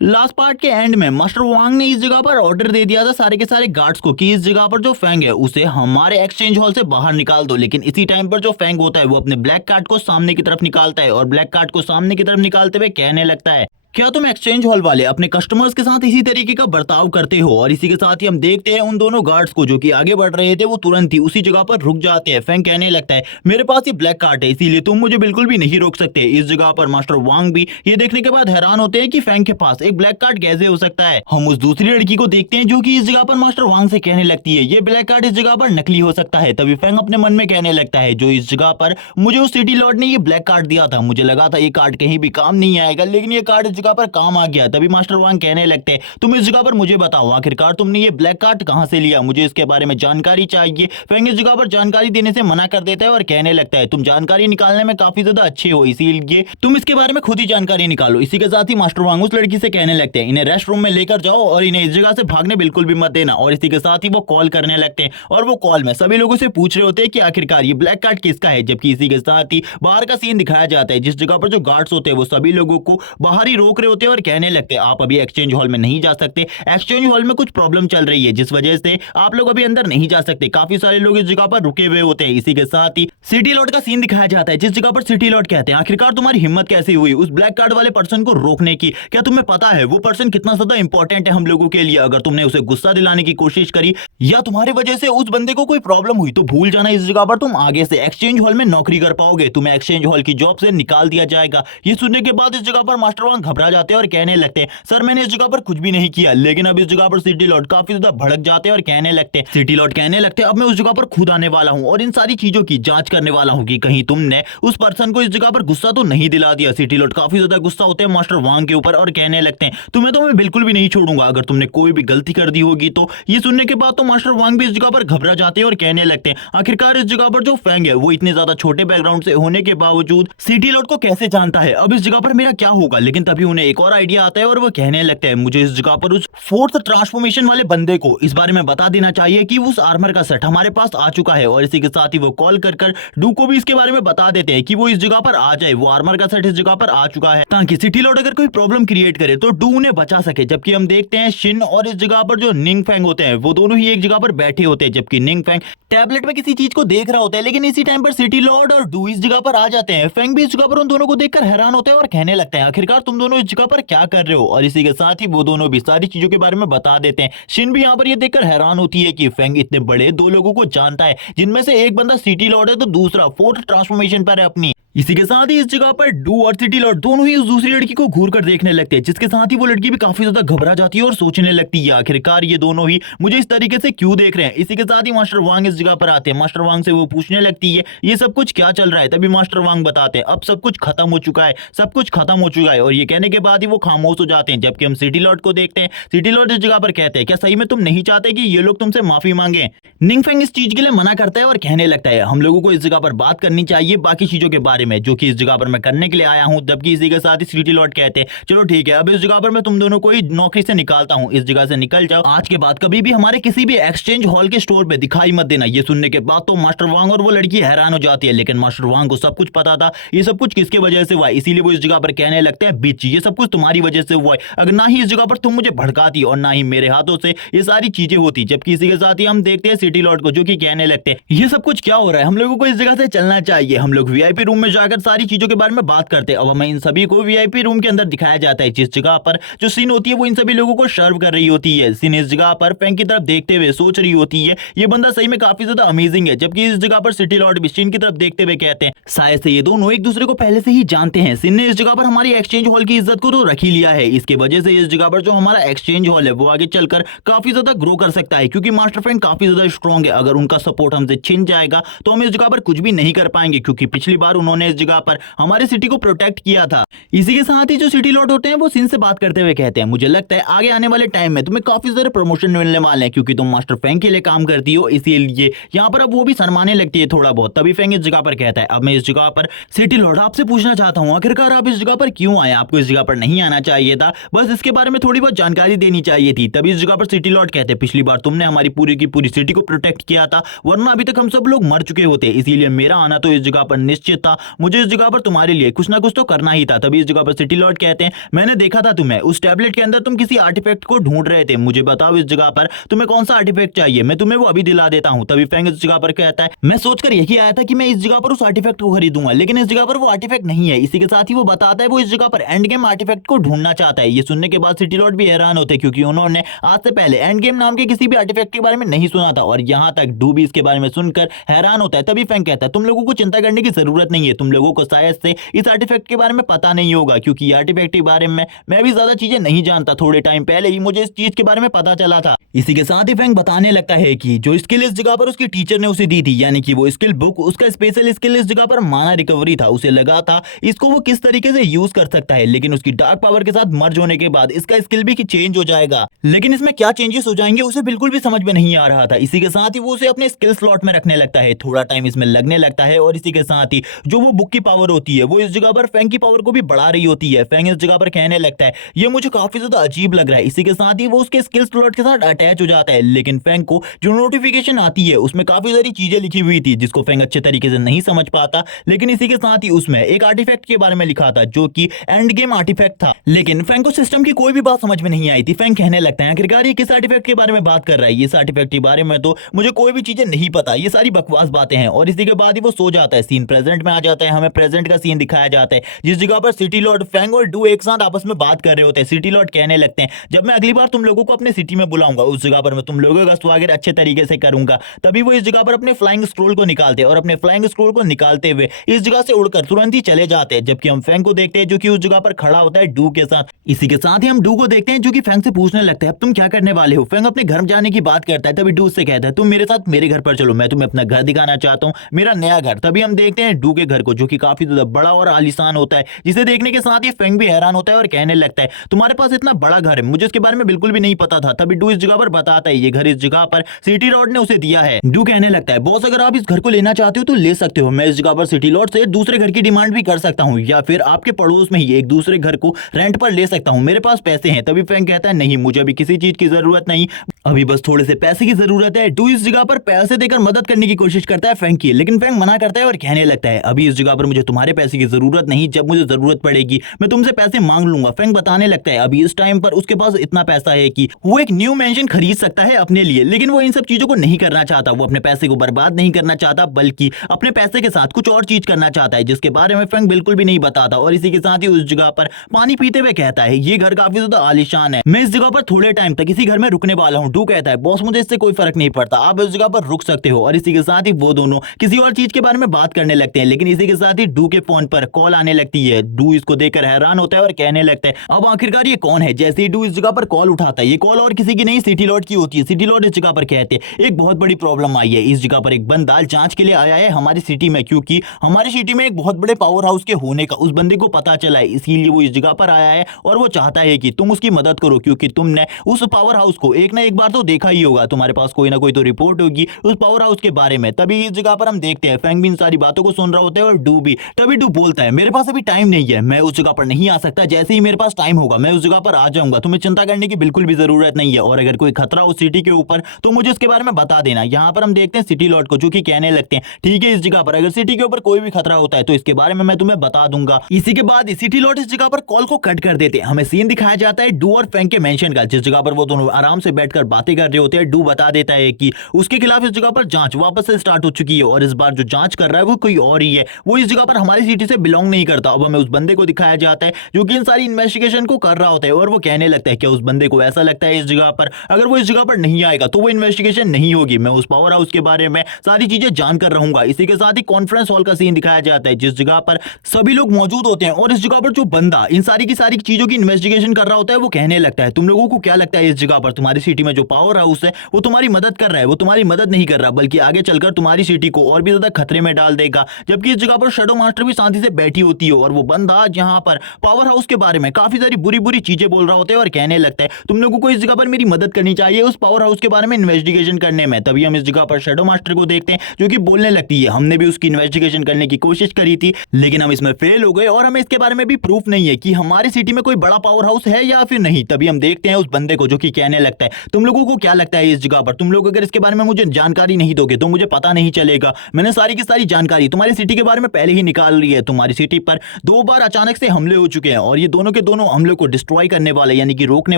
Last part के and में master वांग ने इस जगह पर ऑर्डर दे दिया था सारे के सारे गार्ड्स को कि इस जगह पर जो फैंग है उसे हमारे एक्सचेंज हॉल से बाहर निकाल दो। लेकिन इसी टाइम पर जो फैंग होता है वो अपने ब्लैक कार्ड को सामने की तरफ निकालता है और ब्लैक कार्ड को सामने की तरफ निकालते हुए कहने लगता है, क्या तुम एक्सचेंज हॉल वाले अपने कस्टमर्स के साथ इसी तरीके का बर्ताव करते हो? और इसी के साथ ही हम देखते हैं उन दोनों गार्ड्स को जो कि आगे बढ़ रहे थे वो तुरंत ही उसी जगह पर रुक जाते हैं। फैंग कहने लगता है, मेरे पास ये ब्लैक कार्ड है इसीलिए तुम मुझे बिल्कुल भी नहीं रोक सकते। इस जगह पर मास्टर वांग भी ये देखने के बाद हैरान होते हैं कि फैंग के पास एक ब्लैक कार्ड कैसे हो सकता है। हम उस दूसरी लड़की को देखते हैं जो कि इस जगह पर मास्टर वांग से कहने लगती है, ये ब्लैक कार्ड इस जगह पर नकली हो सकता है। तभी फैंग अपने मन में कहने लगता है, जो इस जगह पर मुझे उस सिटी लॉर्ड ने ये ब्लैक कार्ड दिया था, मुझे लगा था ये कार्ड कहीं भी काम नहीं आएगा, लेकिन ये कार्ड इस जगह पर काम आ गया। तभी मास्टर वांग कहने लगते हैं, तुम इस जगह पर मुझे बताओ आखिरकार तुमने ये ब्लैक कार्ड कहां से लिया, मुझे इसके बारे में जानकारी चाहिए। फैंग इस जगह पर जानकारी देने से मना कर देता है और कहने लगता है, तुम जानकारी निकालने में काफी ज्यादा अच्छे हो, इसीलिए तुम इसके बारे में खुद ही जानकारी निकालो। इसी के साथ ही मास्टर वांग उस लड़की से कहने लगते हैं, इन्हें रेस्ट रूम में लेकर जाओ और इन्हें इस जगह से भागने बिल्कुल भी मत देना। और इसी के साथ ही वो कॉल करने लगते हैं और वो कॉल में सभी लोगों से पूछ रहे होते हैं कि आखिरकार ये ब्लैक कार्ड किसका है। जबकि इसी के साथ ही बाहर का सीन दिखाया जाता है जिस जगह पर जो गार्ड्स होते हैं वो सभी लोगों को बाहर ही रोक रहे होते हैं और कहने लगते हैं, आप अभी एक्सचेंज हॉल में नहीं जा सकते, एक्सचेंज हॉल में कुछ प्रॉब्लम चल रही है जिस वजह से आप लोग अभी अंदर नहीं जा सकते। काफी सारे लोग इस जगह पर रुके हुए होते हैं। इसी के साथ ही सिटी लॉर्ड का सीन दिखाया जाता है जिस जगह पर सिटी लॉर्ड कहते हैं, आखिरकार तुम्हारी हिम्मत कैसे हुई उस ब्लैक कार्ड वाले पर्सन को रोकने की? क्या तुम्हें पता है वो पर्सन कितना ज्यादा इंपॉर्टेंट है हम लोगों के लिए? अगर तुमने उसे गुस्सा दिलाने की कोशिश करी या तुम्हारी वजह से उस बंदे को कोई प्रॉब्लम हुई तो भूल जाना, इस जगह पर तुम आगे से एक्सचेंज हॉल में नौकरी कर पाओगे, तुम्हें एक्सचेंज हॉल की जॉब से निकाल दिया जाएगा। ये सुनने के बाद इस जगह पर मास्टर वांग घबरा जाते हैं और कहने लगते हैं, सर मैंने इस जगह पर कुछ भी नहीं किया। लेकिन अब इस जगह पर सिटी लॉर्ड काफी ज्यादा भड़क जाते हैं और कहने लगते हैं, सिटी लॉर्ड कहने लगते हैं, अब मैं उस जगह पर खुद आने वाला हूं और इन सारी चीजों की जांच करने वाला हूं कि कहीं तुमने उस पर्सन को इस जगह पर गुस्सा तो नहीं दिला दिया। सिटी लॉर्ड काफी ज्यादा गुस्सा होते हैं मास्टर वांग के ऊपर और कहने लगते हैं, तुम्हें तो मैं बिल्कुल भी नहीं छोड़ूंगा, अगर तुमने कोई भी गलती कर दी होगी तो। ये सुनने के बाद तो मास्टर वांग भी इस जगह पर घबरा जाते हैं और कहने लगते हैं, आखिरकार इस जगह पर जो फैंग है वो इतने ज्यादा छोटे बैकग्राउंड से होने के बावजूद सिटी लॉर्ड को कैसे जानता है, अब इस जगह पर मेरा क्या होगा? लेकिन तभी उन्हें एक और आइडिया आता है और वो कहने लगते हैं, मुझे इस जगह पर उस फोर्थ ट्रांसफॉर्मेशन वाले बंदे को इस बारे में बता देना चाहिए कि उस आर्मर का सेट हमारे पास आ चुका है। और इसी के साथ ही वो कॉल कर डू को भी इसके बारे में बता देते हैं कि वो इस जगह पर आ जाए, वो आर्मर का सेट इस जगह पर आ चुका है, ताकि सिटी लॉर्ड अगर कोई प्रॉब्लम क्रिएट करे तो डू उन्हें बचा सके। जबकि हम देखते हैं शिन और इस जगह पर जो निंग फैंग होते हैं वो दोनों ही एक जगह पर बैठे होते हैं, जबकि निंग फैंग टैबलेट में किसी चीज को देख रहा होता है। लेकिन इसी टाइम पर सिटी लॉर्ड और डू इस जगह पर आ जाते हैं। फैंग भी इस जगह पर उन दोनों को देखकर हैरान होते हैं और कहने लगते हैं, आखिरकार तुम दोनों इस जगह पर क्या कर रहे हो? और इसी के साथ ही वो दोनों भी सारी चीजों के बारे में बता देते हैं। शिन भी यहाँ पर ये देखकर हैरान होती है कि फैंग इतने बड़े दो लोगों को जानता है, जिनमें से एक बंदा सिटी लॉर्ड है तो दूसरा फोर्थ ट्रांसफॉर्मेशन पर है अपनी। इसी के साथ ही इस जगह पर डू और सिटी लॉर्ड दोनों ही उस दूसरी लड़की को घूर कर देखने लगते हैं, जिसके साथ ही वो लड़की भी काफी ज्यादा घबरा जाती है और सोचने लगती है, आखिरकार ये दोनों ही मुझे इस तरीके से क्यों देख रहे हैं। इसी के साथ ही मास्टर वांग इस जगह पर आते हैं। मास्टर वांग से वो पूछने लगती है, ये सब कुछ क्या चल रहा है? तभी मास्टर वांग बताते हैं, अब सब कुछ खत्म हो चुका है, सब कुछ खत्म हो चुका है। और ये कहने के बाद ही वो खामोश हो जाते हैं। जबकि हम सिटी लॉर्ड को देखते हैं, सिटी लॉर्ड इस जगह पर कहते हैं, क्या सही में तुम नहीं चाहते कि ये लोग तुमसे माफी मांगे? निंग फैंग इस चीज के लिए मना करता है और कहने लगता है, हम लोगों को इस जगह पर बात करनी चाहिए बाकी चीजों के बारे में जो कि इस जगह पर मैं करने के लिए आया हूं। जबकि इसी के साथ ही सिटी लॉर्ड कहते हैं, चलो ठीक है, अब इस जगह पर मैं तुम दोनों को ही नौकरी से निकालता हूं, इस जगह से निकल जाओ, आज के बाद कभी भी हमारे किसी भी एक्सचेंज हॉल के स्टोर पे दिखाई मत देना। ये सुनने के बाद तो मास्टर वांग और वो लड़की हैरान हो जाती है, लेकिन मास्टर वांग को सब कुछ पता था ये सब कुछ किसके वजह से हुआ है, इसीलिए वो इस जगह पर कहने लगते हैं, बिच ये सब कुछ तुम्हारी वजह से हुआ है, अगर ना ही इस जगह पर तुम मुझे भड़काती और ना ही मेरे हाथों से ये सारी चीजें होती। जबकि इसी के साथ ही हम देखते हैं सिटी लॉर्ड को जो कि कहने लगते हैं, ये सब कुछ क्या हो रहा है, हम लोगों को इस जगह से चलना चाहिए, हम लोग वीआईपी रूम में जाकर सारी चीजों के बारे में बात करते हैं। अब हमें इन सभी को वीआईपी रूम के अंदर दिखाया जाता है, जिस जगह पर जो सीन होती है वो इन सभी लोगों को सर्व कर रही होती है। सीन इस जगह पर फैंग की तरफ देखते हुए सोच रही होती है, ये बंदा सही में काफी ज्यादा अमेजिंग है। जबकि इस जगह पर सिटी लॉर्ड भी सीन की तरफ देखते हुए कहते हैं, शायद से ये दोनों एक दूसरे को पहले से ही जानते हैं। सीन ने इस जगह पर हमारी एक्सचेंज हॉल की इज्जत को तो रख ही लिया है, इसके वजह से इस जगह पर जो हमारा एक्सचेंज हॉल है वो आगे चलकर काफी ज्यादा ग्रो कर सकता है, क्योंकि मास्टर फैंग काफी ज्यादा स्ट्रॉन्ग है। अगर उनका सपोर्ट हमसे छिन जाएगा तो हम इस जगह पर कुछ भी नहीं कर पाएंगे, क्योंकि पिछली बार उन्होंने इस जगह पर हमारे सिटी को प्रोटेक्ट किया था। इसी के साथ ही जो सिटी लॉर्ड होते हैं वो सिन से बात करते हुए कहते हैं, मुझे लगता है आगे आने वाले टाइम में तुम्हें काफी सारे प्रमोशन मिलने वाले हैं, क्योंकि तुम मास्टर फैंग के लिए काम करती हो, इसीलिए यहाँ पर अब वो भी शर्माने लगती है थोड़ा बहुत। तभी फैंग इस जगह पर कहता है, अब मैं इस जगह पर सिटी लॉर्ड आपसे पूछना चाहता हूँ, आखिरकार आप इस जगह पर क्यों आए? आपको इस जगह पर नहीं आना चाहिए था, बस इसके बारे में थोड़ी बहुत जानकारी देनी चाहिए थी। तभी इस जगह पर सिटी लॉर्ड कहते हैं, पिछली बार तुमने हमारी पूरी की पूरी सिटी को प्रोटेक्ट किया था, वरना अभी तक हम सब लोग मर चुके होते, इसीलिए मेरा आना तो इस जगह पर निश्चित था। मुझे इस जगह पर तुम्हारे लिए कुछ ना कुछ तो करना ही था। तभी इस जगह पर सिटी लॉर्ड कहते हैं, मैंने देखा था तुम्हें उस टैबलेट के अंदर, तुम किसी आर्टिफैक्ट को ढूंढ रहे थे, मुझे बताओ इस जगह पर तुम्हें कौन सा आर्टिफैक्ट चाहिए, मैं तुम्हें वो अभी दिला देता हूँ। तभी फैंग इस जगह पर कहता है, मैं सोचकर यही आया था कि मैं इस जगह पर उस आर्टिफैक्ट को खरीदूंगा, लेकिन इस जगह पर वो आर्टिफैक्ट नहीं है। इसी के साथ ही वो बताता है वो इस जगह पर एंड गेम आर्टिफैक्ट को ढूंढना चाहता है। ये सुनने के बाद सिटी लॉर्ड भी हैरान होते हैं, क्योंकि उन्होंने आज से पहले एंड गेम नाम के किसी भी आर्टिफैक्ट के बारे में नहीं सुना था, और यहाँ तक डू भी इसके बारे में सुनकर हैरान होता है। तभी फैंग कहता है, तुम लोगों को चिंता करने की जरूरत नहीं है, तुम लोगों को शायद से इस आर्टिफैक्ट के बारे में पता नहीं होगा, क्योंकि आर्टिफैक्ट के बारे में मैं भी ज्यादा चीजें नहीं जानता, थोड़े टाइम पहले ही मुझे इस चीज के बारे में पता चला था। इसी के साथ ही फैंग बताने लगता है कि जो स्किल इस जगह पर उसकी टीचर ने उसे दी थी, यानी कि वो स्किल बुक, उसका स्पेशल स्किल इस जगह पर माना रिकवरी था। उसे लगा था इसको वो किस तरीके से यूज कर सकता है, लेकिन उसकी डार्क पावर के साथ मर्ज होने के बाद इसका स्किल भी चेंज हो जाएगा, लेकिन इसमें क्या चेंजेस हो जाएंगे उसे बिल्कुल भी समझ में नहीं आ रहा था। इसी के साथ ही वो उसे अपने स्किल स्लॉट में रखने लगता है, थोड़ा टाइम इसमें लगने लगता है, और इसी के साथ ही जो वो बुक की पावर होती है वो इस जगह पर फैंग की पावर को भी बढ़ा रही होती है। फैंग इस जगह पर कहने लगता है, ये मुझे काफी ज्यादा अजीब लग रहा है। इसी के साथ ही वो उसके स्किल स्लॉट के साथ अटैच हो जाता है, लेकिन फैंग को जो नोटिफिकेशन आती है उसमें काफी सारी चीजें लिखी हुई थी, जिसको फैंग अच्छे तरीके से नहीं समझ पाता। लेकिन इसी के साथ ही उसमें एक आर्टिफैक्ट के बारे में लिखा था, जो कि एंड गेम आर्टिफैक्ट था, लेकिन फैंग को सिस्टम की कोई भी बात समझ में नहीं आई थी। फैंग कहने लगता है, आखिरकार ये किस आर्टिफैक्ट के बारे में बात कर रहा है, इस आर्टिफैक्ट के बारे में तो मुझे कोई भी चीजें नहीं पता, ये सारी बकवास बातें हैं। और इसी के बाद ही वो सो जाता है। सीन प्रेजेंट में आ जाता है, हमें प्रेजेंट का सीन दिखाया जाता है, जिस जगह पर सिटी लॉर्ड, फैंग और डू एक साथ आपस में बात कर रहे होते हैं। सिटी लॉर्ड कहने लगते हैं, जब मैं अगली बार तुम लोगों को अपने सिटी में बुलाऊंगा उस जगह पर मैं तुम लोगों का स्वागत अच्छे तरीके से करूंगा। तभी वो इस जगह पर अपने फ्लाइंग स्क्रोल को निकालते हैं, और अपने फ्लाइंग स्क्रोल को निकालते हुए इस जगह से उड़कर तुरंत ही चले जाते हैं। जबकि हम फैंग को देखते हैं जो कि उस जगह पर खड़ा होता है डू के साथ। इसी के साथ ही हम डू को देखते हैं जो कि फैंग से पूछने लगता है, अब तुम क्या करने वाले हो। फैंग अपने घर जाने की बात करता है, तभी डू से कहता है, तुम मेरे साथ मेरे घर पर चलो, मैं तुम्हें अपना घर दिखाना चाहता हूँ, मेरा नया घर। तभी हम देखते हैं डू के घर को, जो कि काफी ज्यादा बड़ा और आलीशान होता है, जिसे देखने के साथ ही फैंग भी हैरान होता है और कहने लगता है, तुम्हारे पास इतना बड़ा घर है, मुझे इसके बारे में बिल्कुल भी नहीं पता था। तभी डू इस जगह पर बताता है, ये घर इस जगह पर सिटी लॉर्ड ने उसे दिया है। डू कहने लगता है, बॉस अगर आप इस घर को लेना चाहते हो तो ले सकते हो, मैं इस जगह पर सिटी लॉर्ड से दूसरे घर की डिमांड भी कर सकता हूँ, या फिर आपके पड़ोस में ही एक दूसरे घर को रेंट पर ले सकता हूँ, मेरे पास पैसे हैं। तभी फैंग कहता है, नहीं मुझे अभी किसी चीज की जरूरत नहीं, अभी बस थोड़े से पैसे की जरूरत है। डू इस जगह पर पैसे देकर मदद करने की कोशिश करता है फैंग की, लेकिन फैंग मना करता है और कहने लगता है, अभी इस जगह पर मुझे तुम्हारे पैसे की जरूरत नहीं, जब मुझे जरूरत पड़ेगी मैं तुमसे पैसे मांग लूंगा। फैंग बताने लगता है, अभी इस टाइम पर उसके पास इतना पैसा है कि वो एक न्यू मेंशन खरीद सकता है अपने लिए, लेकिन वो इन सब चीजों को नहीं करना चाहता। वो अपने पैसे को बर्बाद नहीं करना चाहता, बल्कि अपने पैसे के साथ कुछ और चीज करना चाहता है, जिसके बारे में फैंग बिल्कुल भी नहीं बताता। और इसी के साथ ही उस जगह पर पानी पीते हुए कहता है, ये घर काफी ज्यादा आलीशान है, मैं इस जगह पर थोड़े टाइम तक इसी घर में रुकने वाला हूँ। डू कहता है, बॉस मुझे इससे कोई फर्क नहीं पड़ता, आप इस जगह पर रुक सकते हो। और इसी के साथ ही वो दोनों किसी और चीज के बारे में बात करने लगते हैं, लेकिन इसी के साथ ही डू के फोन पर कॉल आने लगती है। डू इसको देखकर हैरान होता है और कहने लगता है, अब आखिरकार ये कौन है। जैसे ही डू इस जगह पर कॉल उठाता है, ये कॉल और किसी की नहीं सिटी लॉर्ड की होती है। सिटी लॉर्ड इस जगह पर कहते हैं, एक बहुत बड़ी प्रॉब्लम आई है, इस जगह पर एक बंदा जांच के लिए आया है हमारी सिटी में, क्योंकि हमारी सिटी में एक बहुत बड़े पावर हाउस के होने का उस बंदे को पता चला है, इसीलिए वो इस जगह पर आया है और वो चाहता है कि तुम उसकी मदद करो, क्योंकि तुमने उस पावर हाउस को एक ना एक बार तो देखा ही होगा, तुम्हारे पास कोई ना कोई तो रिपोर्ट होगी उस पावर हाउस के बारे में। तभी इस जगह पर हम देखते हैं फैंग भी इन सारी बातों को सुन रहा होता है और डू भी। तभी डू बोलता है, मेरे पास अभी टाइम नहीं है, मैं उस जगह पर नहीं आ सकता, जैसे ही मेरे पास टाइम होगा मैं उस जगह पर आ जाऊंगा, तुम्हें चिंता करने की बिल्कुल भी जरूरत नहीं है, और अगर कोई खतरा हो सिटी के ऊपर तो मुझे इसके बारे में बता देना। यहाँ पर हम देखते हैं सिटी लॉर्ड को, जो कि कहने लगते हैं, ठीक है इस जगह पर अगर सिटी के ऊपर कोई भी खतरा होता है तो इसके बारे में मैं तुम्हें बता दूंगा। इसी के बाद सिटी लॉर्ड इस जगह पर कॉल को कट कर देते हैं। हमें सीन दिखाया जाता है डू और फैंग के मेंशन का, जिस जगह पर वो दोनों आराम से बैठकर बातें कर रहे होते हैं। डू बता देता है कि उसके खिलाफ इस जगह पर जांच वापस से स्टार्ट हो चुकी है, और इस बार जो जांच कर रहा है वो कोई और ही है, वो इस जगह पर हमारी सिटी से बिलोंग नहीं करता। अब हमें उस बंदे को दिखाया जाता है जो कि इन सारी इन्वेस्टिगेशन को कर रहा होता है, और वो कहने लगता है कि उस बंदे को ऐसा लगता है इस जगह पर अगर वो इस जगह पर नहीं आएगा तो वो इन्वेस्टिगेशन नहीं होगी, मैं उस पावर हाउस के बारे में सारी चीजें जानकर रहूंगा। इसी के साथ ही कॉन्फ्रेंस हॉल का सीन दिखाया जाता है, जिस जगह पर सभी लोग मौजूद होते हैं, और इस जगह पर जो बंदा इन सारी की सारी चीजों की इन्वेस्टिगेशन कर रहा होता है वो कहने लगता है, तुम लोगों को क्या लगता है इस जगह पर तुम्हारी सिटी में जो पावर हाउस है वो तुम्हारी मदद कर रहा है, वो तुम्हारी मदद नहीं कर रहा, बल्कि आगे चलकर तुम्हारी सिटी को और भी ज्यादा खतरे में डाल देगा। जबकि इस जगह पर शैडो मास्टर भी शांति से बैठी होती है, और वो बंदा यहाँ पर पावर हाउस के बारे में काफी सारी बुरी बुरी चीजें बोल रहा होता है और कहने लगता है, तुम लोगों को इस जगह पर मेरी मदद करनी चाहिए उस पावर हाउस के बारे में इन्वेस्टिगेशन करने में। तभी हम इस जगह पर शैडो मास्टर को देखते हैं जो कि बोलने लगती है, हमने भी उसकी इन्वेस्टिगेशन करने की कोशिश करी थी, लेकिन हम इसमें फेल हो गए, और हमें इसके बारे में भी प्रूफ नहीं है कि हमारी सिटी में कोई बड़ा पावर हाउस है या फिर नहीं। तभी हम देखते हैं उस बंदे को जो कि कहने लगता है, तुम लोगों को क्या लगता है इस जगह पर? तुम लोग अगर इसके बारे में मुझे जानकारी नहीं दोगे तो मुझे पता नहीं चलेगा। मैंने सारी की सारी जानकारी तुम्हारी सिटी के बारे में पहले ही निकाल ली है। तुम्हारी सिटी पर 2 बार अचानक से हमले हो चुके हैं और ये दोनों के दोनों हमले को डिस्ट्रॉय करने वाले यानी कि रोकने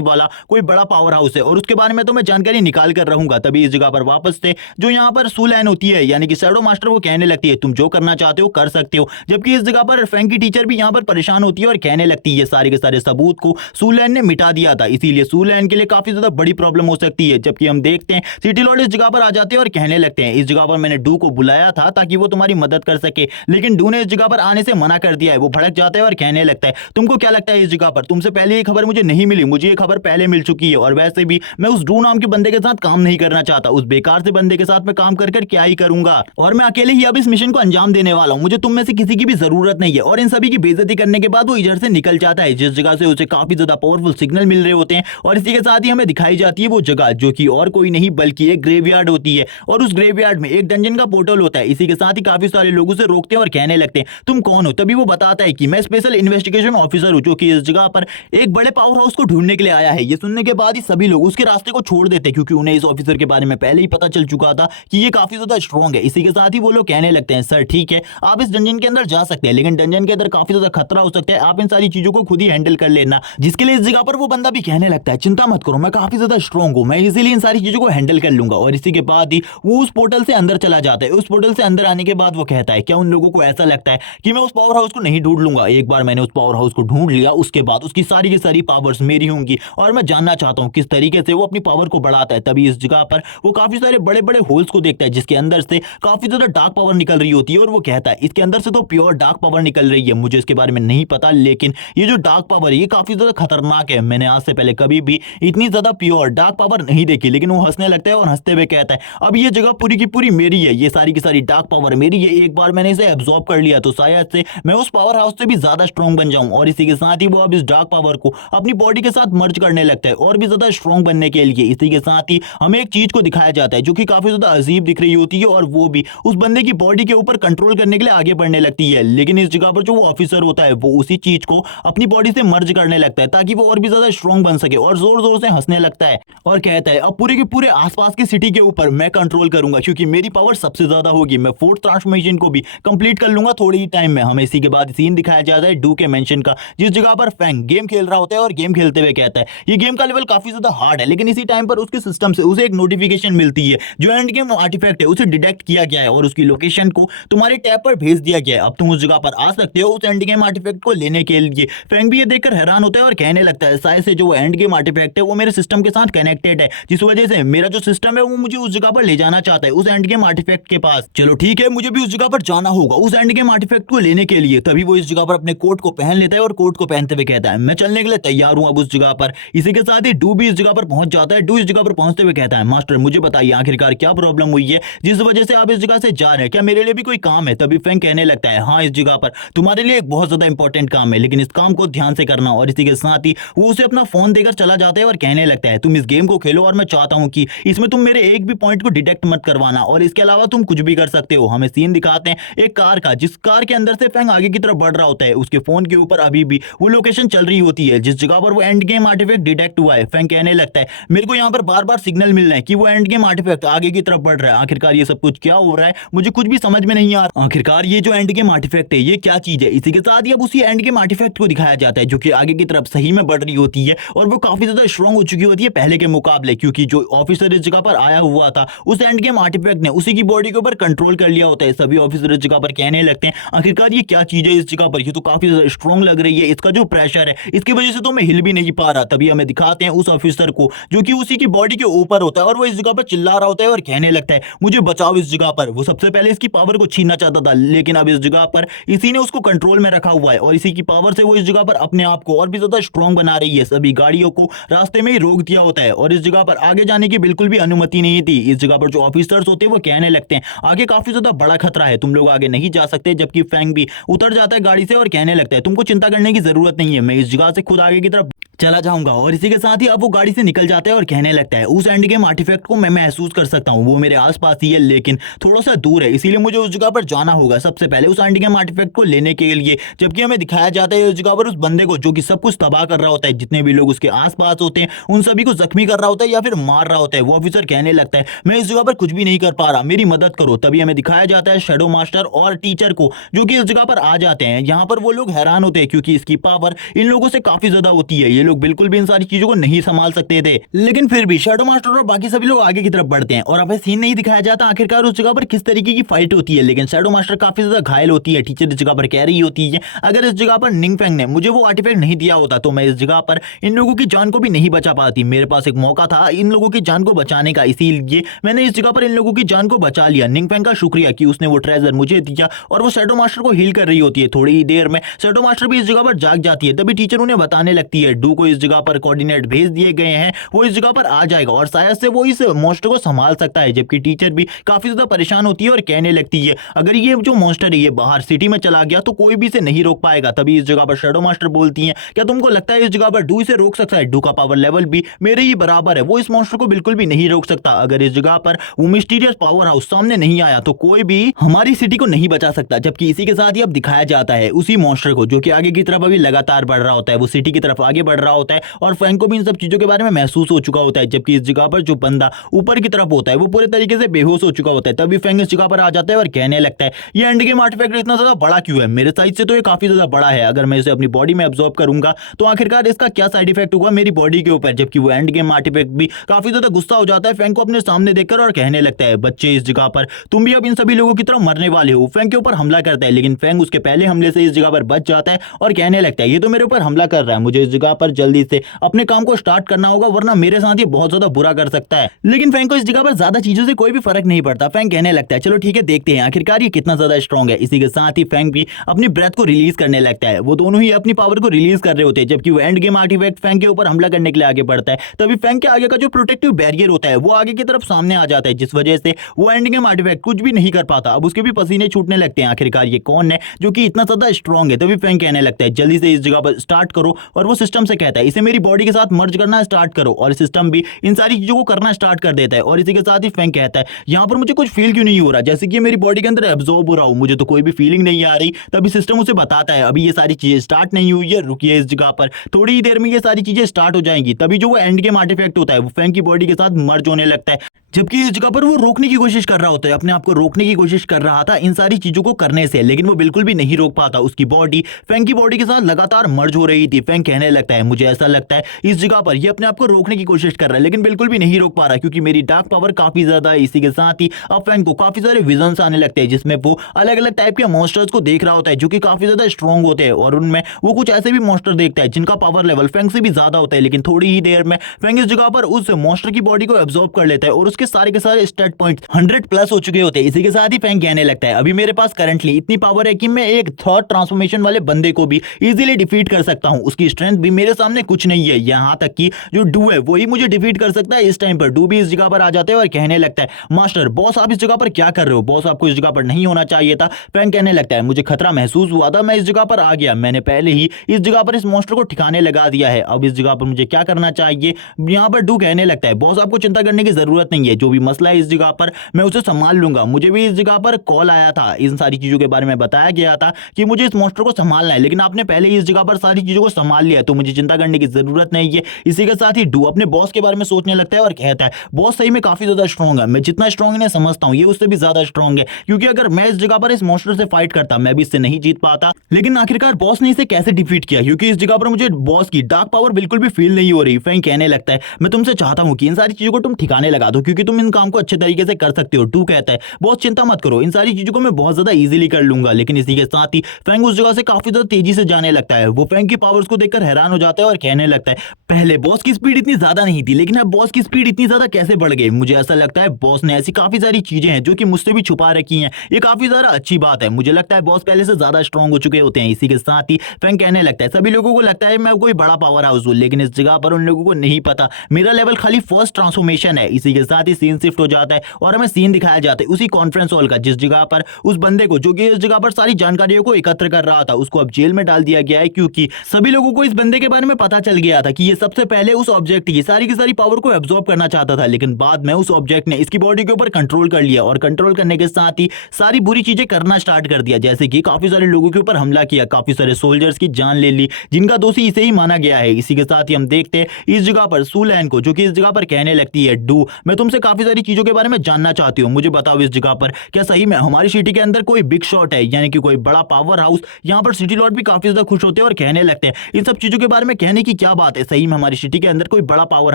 वाला कोई बड़ा पावर हाउस है और उसके बारे में तो मैं जानकारी निकाल कर रहूंगा। तभी इस जगह पर वापस से जो यहाँ पर सुलैन होती है यानी कि शैडो मास्टर वो कहने लगती है तुम जो करना चाहते हो कर सकते हो। जबकि इस जगह पर फैंग की टीचर भी यहाँ पर परेशान होती है और कहने लगती है सारे के सारे सबूत को सुलैन ने मिटा दिया था, इसीलिए सुलैन के लिए काफी ज्यादा बड़ी प्रॉब्लम हो सकती है। जबकि हम देखते हैं सिटी लॉर्ड इस जगह पर आ जाते हैं और कहने लगते हैं इस जगह पर मैंने डू को बुलाया था ताकि वो तुम्हारी मदद कर सके, लेकिन डू ने इस जगह पर आने से मना कर दिया है। वो भड़क जाता है और कहने लगता है तुमको क्या लगता है इस जगह पर? तुमसे पहले ये खबर मुझे नहीं मिली, मुझे ये खबर पहले मिल चुकी है और वैसे भी मैं उस डू नाम के बंदे के साथ काम नहीं करना चाहता। उस बेकार से बंदे के साथ मैं काम कर क्या ही करूंगा और मैं अकेले ही अब इस मिशन को अंजाम देने वाला हूं। मुझे तुम में से किसी की भी जरूरत नहीं है। और इन सभी की बेइज्जती करने के बाद वो इधर से निकल जाता है जिस जगह से उसे काफी ज्यादा पावरफुल सिग्नल मिल रहे होते हैं और इसी के साथ ही हमें दिखाई जाती है वो जगह जो कि और कोई नहीं बल्कि एक ग्रेवयार्ड होती है और उस ग्रेवयार्ड में एक डंजन का पोर्टल होता है। इसी के साथ ही काफी सारे लोग उसे रोकते हैं और कहने लगते हैं तुम कौन हो? तभी वो बताता है कि मैं स्पेशल इन्वेस्टिगेशन ऑफिसर हूं जो कि इस जगह पर एक बड़े पावर हाउस को ढूंढने के लिए आया है। ये सुनने के बाद ही सभी लोग उसके रास्ते को छोड़ देते हैं क्योंकि उन्हें इस ऑफिसर के बारे में पहले ही पता चल चुका था कि ये काफी ज्यादा स्ट्रॉन्ग है। इसी के साथ ही वो लोग कहने लगते हैं सर ठीक है आप इस डंजन के अंदर जा सकते हैं, लेकिन डंजन के अंदर काफी ज्यादा खतरा हो सकता है, आप इन सारी चीजों को खुद ही हैंडल कर लेना। जिसके लिए इस जगह पर वो बंदा भी कहने लगता है चिंता मत करो मैं काफी ज्यादा स्ट्रॉन्ग हूं, मैं इसीलिए इन सारी चीजों को हैंडल कर लूंगा। और इसी के बाद ही वो उस पोर्टल से अंदर चला जाता है। उस पोर्टल से अंदर आने के बाद वो कहता है क्या उन लोगों को ऐसा लगता है कि मैं उस पावर हाउस को नहीं ढूंढ लूंगा? एक बार मैंने उस पावर हाउस को ढूंढ लिया उसके बाद उसकी सारी की सारी पावर्स मेरी होंगी और मैं जानना चाहता हूं किस तरीके से वो अपनी पावर को बढ़ाता है। तभी इस जगह पर वो काफी सारे बड़े बड़े होल्स को देखता है जिसके अंदर से काफी ज्यादा डार्क पावर निकल रही होती है और वो कहता है इसके अंदर से तो प्योर डार्क पावर निकल रही है, मुझे इसके बारे में नहीं पता लेकिन ये जो डार्क पावर है ये काफी ज्यादा खतरनाक है। मैंने आज से पहले कभी भी इतनी ज्यादा प्योर डार्क पावर नहीं देखी। लेकिन वो हंसने लगता है और हंसते हुए कहता है अब ये जगह पूरी की पूरी मेरी है, ये सारी की सारी डार्क पावर मेरी है, एक बार मैंने इसे एब्जॉर्ब कर लिया तो शायद से मैं उस पावर हाउस से भी ज्यादा स्ट्रॉन्ग बन जाऊं। और इसी के साथ ही वो अब इस डार्क पावर को अपनी बॉडी के साथ मर्ज करने लगता है और भी ज्यादा स्ट्रॉन्ग बनने के लिए। इसी के साथ ही हमें एक चीज को दिखाया जाता है जो कि काफी ज्यादा अजीब दिख रही होती है और वो भी उस बंदे की बॉडी के ऊपर कंट्रोल करने के लिए आगे बढ़ने लगती है। लेकिन इस जगह पर जो वो ऑफिसर होता है वो उसी चीज को अपनी बॉडी से मर्ज करने लगता है ताकि वो और भी ज्यादा स्ट्रॉन्ग बन सके और जोर जोर से हंसने लगता है और कहता है अब पूरे के पूरे आसपास की सिटी के ऊपर मैं कंट्रोल करूंगा क्योंकि मेरी पावर सबसे ज्यादा होगी। मैं फोर्थ ट्रांसफॉर्मेशन को भी कंप्लीट कर लूंगा थोड़ी ही टाइम में। हमें इसी के बाद सीन दिखाया जाता है डू के मेंशन का जिस जगह पर फैंग गेम खेल रहा होता है और गेम खेलते हुए कहता है ये गेम का लेवल काफी ज्यादा हार्ड है, लेकिन इसी टाइम पर उसके सिस्टम से उसे एक नोटिफिकेशन मिलती है जो एंड गेम आर्टिफैक्ट है उसे डिटेक्ट किया गया है और उसकी लोकेशन को तुम्हारे टैब पर भेज दिया गया है। अब तुम उस जगह पर आ सकते हो उस एंड गेम आर्टिफैक्ट को लेने के लिए। फैंग भी ये देखकर हैरान होता है और कहने लगता है शायद से जो एंड गेम आर्टिफैक्ट है वो मेरे सिस्टम के साथ कनेक्टेड है जिस वजह से मेरा जो सिस्टम है वो मुझे उस जगह पर ले जाना चाहता है उस एंड गेम आर्टिफैक्ट के पास। चलो ठीक है मुझे भी उस जगह पर जाना होगा उस एंड गेम आर्टिफैक्ट को लेने के लिए। तभी वो इस जगह पर अपने कोट को पहन लेता है और कोट को पहनते हुए कहता है मैं चलने के लिए तैयार हूं अब उस जगह पर। इसी के साथ ही डू भी इस जगह पर पहुंच जाता है। डू इस जगह पर पहुंचते हुए कहता है मास्टर मुझे बताइए आखिरकार क्या प्रॉब्लम हुई है जिस वजह से आप इस जगह से जा रहे हैं, क्या मेरे लिए भी कोई काम है? तभी फैंग कहने लगता है हाँ इस जगह पर तुम्हारे लिए एक बहुत ज्यादा इंपॉर्टेंट काम है लेकिन इस काम को ध्यान से करना। और इसी के साथ ही वो उसे अपना फोन देकर चला जाता है और कहने लगता है तुम इस गेम को खेलो और मैं चाहता हूं कि इसमें तुम मेरे एक भी पॉइंट को डिटेक्ट मत करवाना और इसके अलावा तुम कुछ भी कर सकते हो। हमें सीन दिखाते हैं एक कार का जिस कार के अंदर से फैंग आगे की तरफ बढ़ रहा होता है। उसके फोन के ऊपर अभी भी वो लोकेशन चल रही होती है जिस जगह पर वो एंड गेम आर्टिफैक्ट डिटेक्ट हुआ है। फैंग कहने लगता है मेरे को यहाँ पर बार बार सिग्नल मिल रहे हैं कि वो एंड गेम आर्टिफैक्ट आगे की तरफ बढ़ रहा है। आखिरकार ये सब कुछ क्या हो रहा है मुझे कुछ भी समझ में नहीं आ रहा। आखिरकार ये जो एंड गेम आर्टिफैक्ट है ये क्या चीज है? इसी के साथ ही अब उसी एंड गेम आर्टिफैक्ट को दिखाया जाता है जो कि आगे की तरफ सही में बढ़ रही होती है और वो काफी ज्यादा स्ट्रॉन्ग हो चुकी होती है पहले के मुकाबले क्योंकि जो ऑफिसर इस जगह पर आया हुआ था उस एंड गेम आर्टिफैक्ट ने उसी की बॉडी के ऊपर कंट्रोल कर लिया होता है। सभी ऑफिसर इस जगह पर कहने लगते हैं आखिरकार ये क्या चीज है इस जगह पर, ये तो काफी ज्यादा स्ट्रॉन्ग लग रही है, इसका जो प्रेशर है इसकी वजह से तो मैं हिल भी नहीं पा रहा। तभी हमें दिखाते हैं उस ऑफिसर को जो कि उसी की बॉडी के ऊपर होता है और वो इस जगह पर चिल्ला रहा होता है और कहने लगता है मुझे बचाओ इस जगह पर। वो सबसे पहले इसकी पावर को छीनना चाहता था लेकिन अब इस जगह पर इसी ने उसको कंट्रोल में रखा हुआ है और इसी की पावर से वो इस जगह पर अपने आप को और भी ज्यादा स्ट्रॉन्ग बना रही है। सभी गाड़ियों को रास्ते में ही रोक दिया होता है और इस जगह पर आगे जाने की बिल्कुल भी अनुमति नहीं थी। इस जगह पर जो ऑफिसर्स होते हैं वो कहने लगते हैं आगे काफी ज्यादा बड़ा खतरा है, तुम लोग आगे नहीं जा सकते। जबकि फैंग भी उतर जाता है गाड़ी से और कहने लगता है तुमको चिंता करने की जरूरत नहीं है, मैं इस जगह से खुद आगे की तरफ चला जाऊंगा। और इसी के साथ ही अब वो गाड़ी से निकल जाता है और कहने लगता है उस एंड गेम आर्टिफैक्ट को मैं महसूस कर सकता हूँ, वो मेरे आसपास ही है लेकिन थोड़ा सा दूर है, इसीलिए मुझे उस जगह पर जाना होगा सबसे पहले उस एंड गेम आर्टिफैक्ट को लेने के लिए। जबकि हमें दिखाया जाता है उस जगह पर उस बंदे को जो कि सब कुछ तबाह कर रहा होता है, जितने भी लोग उसके आसपास होते हैं उन सभी को जख्मी कर रहा होता है या फिर मार रहा होता है। वो ऑफिसर कहने लगता है मैं इस जगह पर कुछ भी नहीं कर पा रहा, मेरी मदद करो। तभी हमें दिखाया जाता है शैडो मास्टर और टीचर को जो कि इस जगह पर आ जाते हैं। यहाँ पर वो लोग हैरान होते हैं क्योंकि इसकी पावर इन लोगों से काफी ज्यादा होती है, ये लोग बिल्कुल भी इन सारी चीजों को नहीं संभाल सकते थे। लेकिन फिर भी शैडो मास्टर और बाकी सभी लोग आगे की तरफ बढ़ते हैं और अब सीन नहीं दिखाया जाता आखिरकार उस जगह पर किस तरीके की फाइट होती है। लेकिन शैडो मास्टर काफी ज्यादा घायल होती है, टीचर इस जगह पर कह रही होती है अगर इस जगह पर निंगफेंग ने मुझे वो आर्टिफैक्ट नहीं दिया होता तो मैं इस जगह पर इन लोगों की जान को भी नहीं बचा पाती, मेरे पास एक मौका था इन लोगों की जान को बचाने का, इसीलिए मैंने इस जगह पर इन लोगों की जान को बचा लिया। निंगफेंग का शुक्रिया कि उसने वो ट्रेजर मुझे दिया। और वो शैडो मास्टर को हील कर रही होती है। थोड़ी ही देर में शैडो मास्टर भी इस जगह पर जाग जाती है। तभी टीचर उन्हें बताने लगती है डू को इस जगह पर कोऑर्डिनेट भेज दिए गए हैं, वो इस जगह पर आ जाएगा और शायद से वो इस मॉन्स्टर को संभाल सकता है। जबकि टीचर भी काफी ज्यादा परेशान होती है और कहने लगती है अगर ये जो मॉन्स्टर है ये बाहर सिटी में चला गया तो कोई भी इसे नहीं रोक पाएगा। तभी इस जगह पर शैडो मास्टर बोलती है क्या तुमको लगता है इस जगह पर डू इसे रोक सकता है? डू का पावर लेवल भी मेरे ही बराबर है, वो इस मॉन्स्टर को बिल्कुल भी नहीं रोक सकता। अगर इस जगह पर वो मिस्टीरियस पावर हाउस सामने नहीं आया तो कोई भी हमारी सिटी को नहीं बचा सकता। जबकि इसी के साथ ही अब दिखाया जाता है उसी मॉन्स्टर को जो कि आगे की तरफ अभी लगातार बढ़ रहा होता है, वो सिटी की तरफ आगे बढ़ रहा होता है और फ्रैंक को भी इन सब चीजों के बारे में महसूस हो चुका होता है। जबकि इस जगह पर जो बंदा ऊपर की तरफ होता है वो पूरे तरीके से बेहोश हो चुका होता है। तभी फ्रैंक इस जगह पर आ जाता है और कहने लगता है ये एंड गेम आर्टिफैक्ट इतना ज्यादा बड़ा क्यों है? मेरे साइज से तो ये काफी ज्यादा बड़ा है, अगर मैं इसे अपनी बॉडी में अब्सॉर्ब करूंगा तो आखिरकार इसका क्या साइड इफेक्ट होगा मेरी बॉडी के ऊपर। जबकि वो एंड गेम आर्टिफैक्ट भी काफी ज्यादा गुस्सा हो जाता है फ्रैंक को अपने सामने देखकर और कहने लगता है बच्चे इस जगह पर तुम भी अब इन सभी लोगों की तरह मरने वाले हो। फ्रैंक के ऊपर हमला करता है लेकिन फ्रैंक उसके पहले हमले से इस जगह पर बच जाता है और कहने लगता है ये तो मेरे ऊपर हमला कर रहा है, मुझे इस जगह पर जल्दी से अपने काम को स्टार्ट करना होगा वरना मेरे साथ ये बहुत ज्यादा बुरा कर सकता है। लेकिन फ्रैंक को इस जगह पर ज्यादा चीजों से कोई भी फर्क नहीं पड़ता। फ्रैंक कहने लगता है चलो ठीक है देखते हैं आखिरकार ये कितना ज्यादा स्ट्रॉन्ग है। इसी के साथ ही फ्रैंक भी अपनी ब्रेथ को रिलीज करने लगता है, वो दोनों ही अपनी पावर को रिलीज कर रहे होते हैं। जबकि वो एंड गेम आर्टिफैक्ट फ्रैंक के ऊपर हमला करने के लिए आगे बढ़ता है। तभी फ्रैंक के आगे का जो प्रोटेक्टिव बैरियर होता है वो आगे की तरफ सामने आ जाता है जिस वजह से वो एंड गेम आर्टिफैक्ट कुछ भी नहीं कर पाता। अब उसके भी पसीने छूटने लगते हैं, आखिरकार ये कौन है जो कि इतना ज्यादा स्ट्रॉन्ग है। तभी फ्रैंक कहने लगता है जल्दी से इस जगह पर स्टार्ट करो और वो सिस्टम से कहता है इसे मेरी बॉडी के साथ मर्ज करना स्टार्ट करो और सिस्टम भी इन सारी चीजों को करना स्टार्ट कर देता है। और इसी के साथ ही फ्रैंक कहता है यहाँ पर मुझे कुछ फील क्यों नहीं हो रहा, जैसे कि मेरी बॉडी के अंदर एब्जॉर्ब हो रहा हूँ, मुझे तो कोई भी फीलिंग नहीं आ रही। तभी सिस्टम उसे बताता है अभी ये सारी चीजें स्टार्ट नहीं हुई है, रुकिए इस जगह पर थोड़ी ही देर में ये सारी चीजें स्टार्ट हो जाएंगी। तभी जो वो एंड गेम आर्टिफैक्ट होता है वो फ्रैंक की बॉडी के साथ मर्ज होने लगता है। जबकि इस जगह पर वो रोकने की कोशिश कर रहा होता है, अपने आप को रोकने की कोशिश कर रहा था इन सारी चीजों को करने से, लेकिन वो बिल्कुल भी नहीं रोक पाता। उसकी बॉडी फ्रैंक की बॉडी के साथ लगातार मर्ज हो रही थी। फ्रैंक कहने लगता है मुझे ऐसा लगता है इस जगह पर ये अपने आप को रोकने की कोशिश कर रहा है लेकिन बिल्कुल भी नहीं रोक पा रहा क्योंकि मेरी डार्क पावर काफी ज्यादा है। इसी के साथ ही अब फ्रैंक को काफी सारे विजन्स आने लगते हैं जिसमें वो अलग अलग टाइप के मॉन्स्टर्स को देख रहा होता है जो कि काफी ज्यादा स्ट्रॉन्ग होते हैं और उनमें वो कुछ ऐसे भी मॉन्स्टर देखता है जिनका पावर लेवल फ्रैंक से भी ज्यादा होता है। लेकिन थोड़ी ही देर में फ्रैंक इस जगह पर उस मॉन्स्टर की बॉडी को एब्जॉर्ब कर लेता है और उसके सारे के सारे स्टैट पॉइंट 100 प्लस हो चुके होते हैं। इसी के साथ ही फ्रैंक कहने लगता है अभी मेरे पास करंटली इतनी पावर है कि मैं एक थॉट ट्रांसफॉर्मेशन वाले बंदे को भी इजीली डिफीट कर सकता हूं, उसकी स्ट्रेंथ भी मेरे सामने कुछ नहीं है, यहां तक कि जो डू है वही मुझे डिफीट कर सकता है। इस टाइम पर डू भी इस जगह पर आ जाते हैं और कहने लगता है मास्टर बॉस आप इस जगह पर क्या कर रहे हो, बॉस आपको इस जगह पर नहीं होना चाहिए था। फ्रैंक कहने लगता है मुझे खतरा महसूस हुआ था, मैं इस जगह पर आ गया, मैंने पहले ही इस जगह पर इस मॉन्स्टर को ठिकाने लगा दिया है, अब इस जगह पर मुझे क्या करना चाहिए। यहां पर डू कहने लगता है बॉस आपको चिंता करने की जरूरत नहीं है, जो भी मसला है इस जगह पर मैं उसे संभाल लूंगा। मुझे भी इस जगह पर कॉल आया था, इन सारी चीजों के बारे में बताया गया था कि मुझे इस मॉन्स्टर को संभालना है, लेकिन आपने पहले ही इस जगह पर सारी चीजों को संभाल लिया तो मुझे चिंता करने की जरूरत नहीं है। इसी के साथ ही डू अपने बॉस के बारे में सोचने लगता है और कहता है बॉस सही में काफी ज्यादा स्ट्रॉन्ग है, मैं जितना स्ट्रॉन्ग इन्हें समझता हूं ये उससे भी ज्यादा स्ट्रॉन्ग है, क्योंकि अगर मैं इस जगह पर इस मॉन्स्टर से फाइट करता मैं भी इससे नहीं जीत पाता। लेकिन आखिरकार बॉस ने इसे कैसे डिफीट किया, क्योंकि इस जगह पर मुझे बॉस की डार्क पावर बिल्कुल भी फील नहीं हो रही। फ्रैंक कहने लगता है मैं तुमसे चाहता हूं कि इन सारी चीजों को तुम ठिकाने लगा दो क्योंकि तुम इन काम को अच्छे तरीके से कर सकते हो। डू कहता है बॉस चिंता मत करो, इन सारी चीजों को मैं बहुत ज्यादा इजीली कर लूंगा। लेकिन इसी के साथ ही फ्रैंक उस जगह से काफी ज्यादा तेजी से जाने लगता है। वो फ्रैंक की पावर्स को देखकर हैरान हो जाता है और कहने लगता है पहले बॉस की स्पीड इतनी ज्यादा नहीं थी लेकिन अब बॉस की स्पीड इतनी ज्यादा कैसे बढ़ गई। मुझे ऐसा लगता है बॉस ने ऐसी काफी सारी चीजें हैं जो कि मुझसे भी छुपा रखी हैं, ये काफी ज्यादा अच्छी बात है। मुझे लगता है बॉस पहले से ज्यादा स्ट्रॉन्ग हो चुके होते हैं। इसी के साथ ही फ्रैंक कहने लगता है सभी लोगों को लगता है मैं कोई बड़ा पावर हाउस हूं, लेकिन इस जगह पर उन लोगों को नहीं पता मेरा लेवल खाली फर्स्ट ट्रांसफॉर्मेशन है। इसी के साथ ही ही सीन शिफ्ट हो जाता है और हमें सीन दिखाया जाता है उसी कॉन्फ्रेंस हॉल का, जिस जगह पर उस बंदे को जो कि इस जगह पर सारी जानकारियों को एकत्र कर रहा था, उसको अब जेल में डाल दिया गया है, क्योंकि सभी लोगों को इस बंदे के बारे में पता चल गया था कि ये सबसे पहले उस ऑब्जेक्ट की सारी पावर को एब्जॉर्ब करना चाहता था, लेकिन बाद में उस ऑब्जेक्ट ने इसकी बॉडी के ऊपर कंट्रोल कर लिया और कंट्रोल करने के साथ ही सारी बुरी चीजें करना स्टार्ट कर दिया, जैसे कि काफी सारे लोगों के ऊपर हमला किया, काफी सारे सोल्जर्स की जान ले ली, जिनका दोषी इसे ही माना गया है। इसी के साथ ही हम देखते हैं इस जगह पर सुलैन को, जो कि इस जगह पर कहने लगती है, डू मैं तुमसे काफी सारी चीजों के बारे में जानना चाहती हूँ, मुझे बताओ इस जगह पर क्या सही में हमारी सिटी के अंदर कोई बिग शॉट है, यानी कि कोई बड़ा पावर हाउस। यहाँ पर सिटी लॉर्ड भी काफी ज्यादा खुश होते हैं और कहने लगते हैं इन सब चीजों के बारे में कहने की क्या बात है, सही में हमारी सिटी के अंदर कोई बड़ा पावर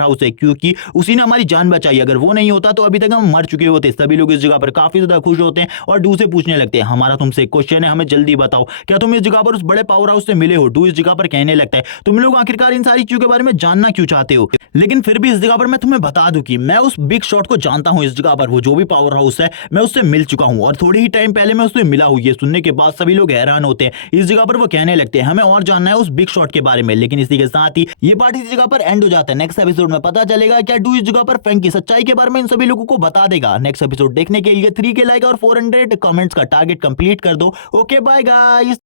हाउस है, क्योंकि उसी ने हमारी जान बचाई, अगर वो नहीं होता तो अभी तक हम मर चुके होते। सभी लोग इस जगह पर काफी ज्यादा खुश होते हैं और डू से पूछने लगते हैं हमारा तुमसे एक क्वेश्चन है, हमें जल्दी बताओ क्या तुम इस जगह पर उस बड़े पावर हाउस से मिले हो। डू इस जगह पर कहने लगता है तुम लोग आखिरकार इन सारी चीजों के बारे में जानना क्यों चाहते हो, लेकिन फिर भी इस जगह पर मैं तुम्हें बता दूं कि मैं उस बिग शॉट को जानता हूं, इस जगह पर वो जो भी पावर हाउस है मैं उससे मिल चुका हूं और थोड़ी ही टाइम पहले मैं उससे मिला हूं। ये सुनने के बाद सभी लोग हैरान होते हैं। इस जगह पर वो कहने लगते हैं हमें और जानना है उस बिग शॉट के बारे में, लेकिन इसी के साथ ही ये पार्ट इस जगह पर एंड हो जाता है। नेक्स्ट एपिसोड में पता चलेगा क्या डू इस जगह पर फैंग की सच्चाई के बारे में इन सभी लोगों को बता देगा। नेक्स्ट एपिसोड देखने के लिए 3 के लाइक और 400 कमेंट्स का टारगेट कंप्लीट कर दो। Okay bye guys.